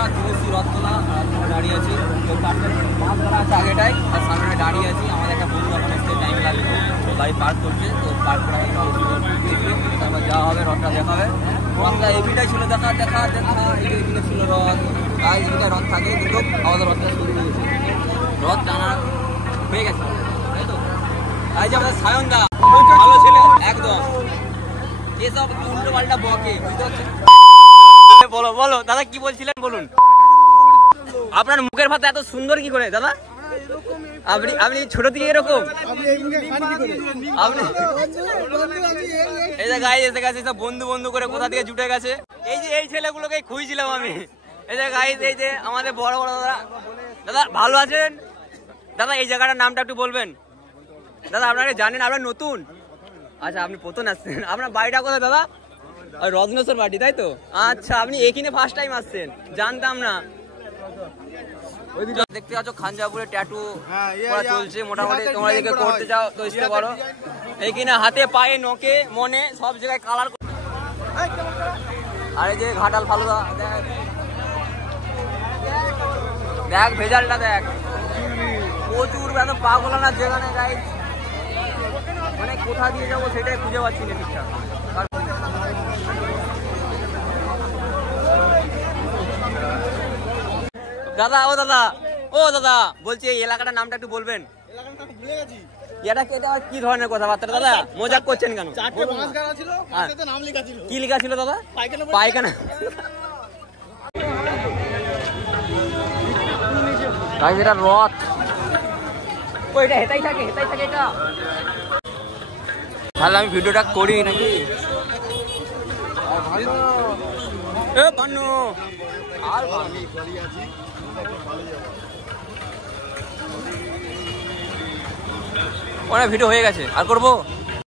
আমরা তুলসী রথতলা দাঁড়িয়ে আছি। তো চারটে বাস ধরা আছে আগেটাই, আর সামনে দাঁড়িয়ে আছি। আমাদের একটা বন্ধু এখন এসছে, টাইম লাগবে, তো গাড়ি পার্ক করছে। তো পার্ক করে দেখবে, তারপর যাওয়া হবে, রথটা দেখা হবে। রথটা এবিটাই ছিল দেখা দেখা দেখা, এইদিকে ছিল রথ, আর এইদিকে রথ থাকে, কিন্তু আমাদের রথটা শুরু হয়ে গেছে, রথ টানা হয়ে গেছে, তাই তো? তাই যে আমাদের সায়নদা ভালো ছেলে একদম, এসব উল্টো পাল্টা বকে, বুঝতে পারছেন? বলো বলো দাদা, কি বলছিলেন বলুন। আপনার মুখের ভাষা এত সুন্দর কি করে দাদা? আপনি আপনি ছোট থেকে এরকম? আপনি এই যে গাইস এসে গেছে, সব বন্ধু বন্ধু করে কোথা থেকে জুটে গেছে। এই যে এই ছেলেগুলোকে খুঁজছিলাম আমি। এই যে গাইস, এই যে আমাদের বড় বড় দাদা। দাদা ভালো আছেন দাদা? এই জায়গাটার নামটা একটু বলবেন দাদা? আপনারা জানেন আপনারা নতুন? আচ্ছা, আপনি প্রথম আসছেন। আপনার বাড়িটা কোথায় দাদা? রত্নেশ্বর বাড়ি, তাই তো? আচ্ছা, আপনি এখানে ফার্স্ট টাইম আসছেন? জানতাম না। দেখতে পাচ্ছ খাঞ্জাপুরে ট্যাটু করা চলছে মোটামুটি। তোমরা এদিকে করতে চাও তো আসতে পারো। এইখানে হাতে পায়ে নখে মনে সব জায়গায় কালার। আর এই যে ঘাটাল ফালুদা, দেখ ভেজালটা দেখ, প্রচুর একদম পাগল না যেখানে যাই, মানে কোথা দিয়ে যাবো সেটাই খুঁজে পাচ্ছি না ঠিকঠাক। দাদা ও দাদা, ও দাদা বলছি এই এলাকাটার নামটা একটু বলবেন? এটা কি ধরনের কথাবার্তা দাদা? মজাক করছেন কেন? কি লেখা ছিল দাদা? পায়খানা। এটা রথ, ওইটা হেতাই থাকে এটা। তাহলে আমি ভিডিওটা করি নাকি? আর অনেক ভিডিও হয়ে গেছে, আর করবো?